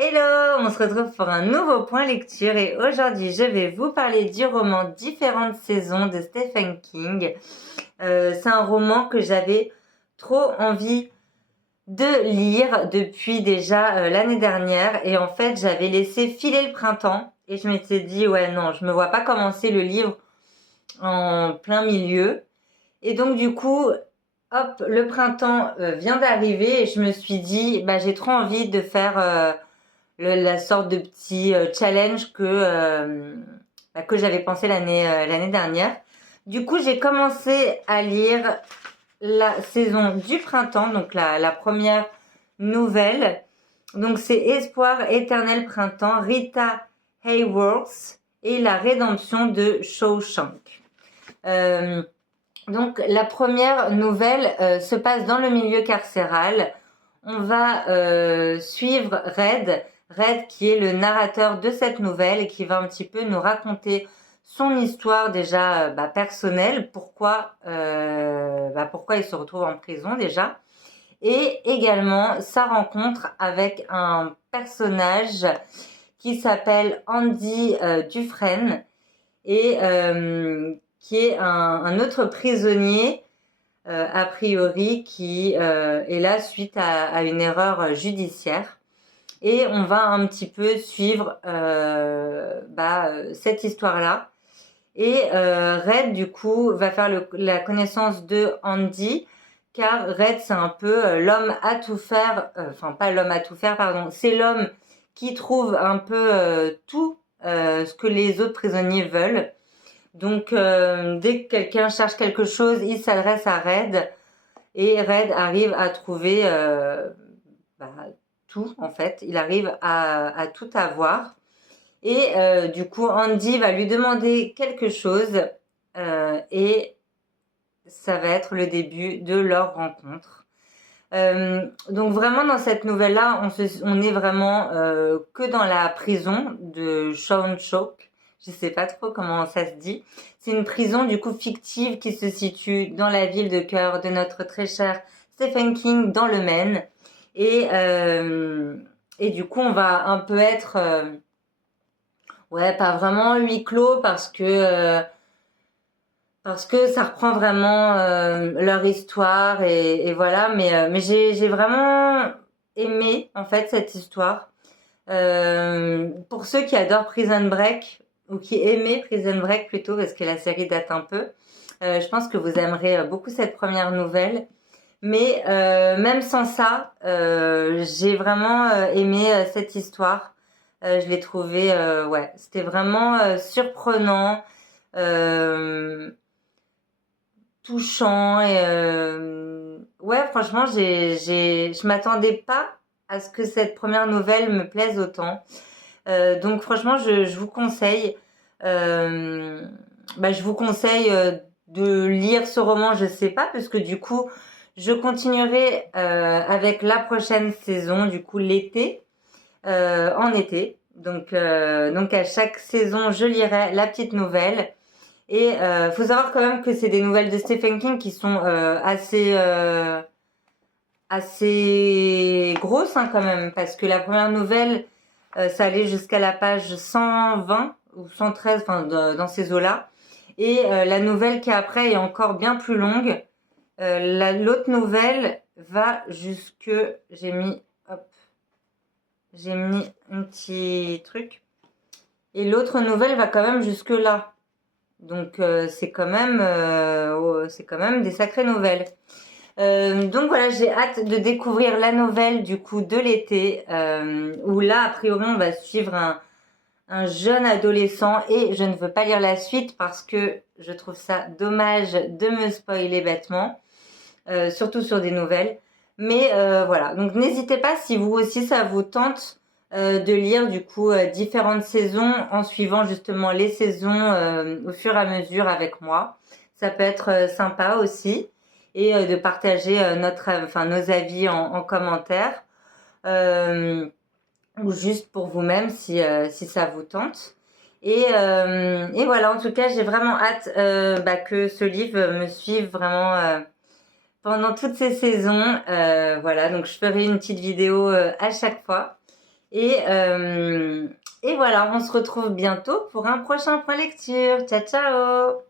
Hello, on se retrouve pour un nouveau point lecture et aujourd'hui je vais vous parler du roman Différentes saisons de Stephen King. C'est un roman que j'avais trop envie de lire depuis déjà l'année dernière et en fait j'avais laissé filer le printemps et je m'étais dit ouais non, je me vois pas commencer le livre en plein milieu et donc du coup hop, le printemps vient d'arriver et je me suis dit bah j'ai trop envie de faire la sorte de petit challenge que j'avais pensé l'année dernière. Du coup, j'ai commencé à lire la saison du printemps, donc la première nouvelle. Donc c'est Espoir éternel printemps, Rita Hayworth et la rédemption de Shawshank. Donc la première nouvelle se passe dans le milieu carcéral. On va suivre Red qui est le narrateur de cette nouvelle et qui va un petit peu nous raconter son histoire déjà personnelle, pourquoi il se retrouve en prison déjà, et également sa rencontre avec un personnage qui s'appelle Andy Dufresne et qui est un autre prisonnier a priori qui est là suite à une erreur judiciaire. Et on va un petit peu suivre cette histoire-là. Et Red, du coup, va faire la connaissance de Andy, car Red, c'est un peu l'homme à tout faire, enfin pas l'homme à tout faire, pardon, c'est l'homme qui trouve un peu tout ce que les autres prisonniers veulent. Donc, dès que quelqu'un cherche quelque chose, il s'adresse à Red et Red arrive à trouver tout, en fait. Il arrive à tout avoir. Et du coup, Andy va lui demander quelque chose et ça va être le début de leur rencontre. Donc vraiment dans cette nouvelle-là, on est vraiment que dans la prison de Shawshank. Je sais pas trop comment ça se dit. C'est une prison du coup fictive qui se situe dans la ville de cœur de notre très cher Stephen King dans le Maine. Et du coup on va un peu être pas vraiment huis clos parce que ça reprend vraiment leur histoire et voilà, mais j'ai vraiment aimé en fait cette histoire. Pour ceux qui adorent Prison Break ou qui aimaient Prison Break plutôt parce que la série date un peu, je pense que vous aimerez beaucoup cette première nouvelle. Mais même sans ça, j'ai vraiment aimé cette histoire. Je l'ai trouvé, c'était vraiment surprenant. Touchant et franchement je m'attendais pas à ce que cette première nouvelle me plaise autant, donc franchement je vous conseille je vous conseille de lire ce roman. Je sais pas parce que du coup je continuerai avec la prochaine saison, du coup l'été, en été, donc à chaque saison je lirai la petite nouvelle. Et faut savoir quand même que c'est des nouvelles de Stephen King qui sont assez grosses quand même, parce que la première nouvelle, ça allait jusqu'à la page 120 ou 113, enfin dans ces eaux-là. Et la nouvelle qui est après est encore bien plus longue. L'autre nouvelle va jusque, j'ai mis un petit truc. Et l'autre nouvelle va quand même jusque là. Donc c'est quand même des sacrées nouvelles. Donc voilà, j'ai hâte de découvrir la nouvelle du coup de l'été, où là a priori on va suivre un jeune adolescent et je ne veux pas lire la suite parce que je trouve ça dommage de me spoiler bêtement, surtout sur des nouvelles. Mais voilà, donc n'hésitez pas si vous aussi ça vous tente de lire du coup différentes saisons en suivant justement les saisons au fur et à mesure avec moi. Ça peut être sympa aussi, et de partager nos avis en commentaire, ou juste pour vous-même si ça vous tente. Et voilà, en tout cas j'ai vraiment hâte que ce livre me suive vraiment pendant toutes ces saisons. Voilà, donc je ferai une petite vidéo à chaque fois. Et voilà, on se retrouve bientôt pour un prochain point lecture. Ciao, ciao!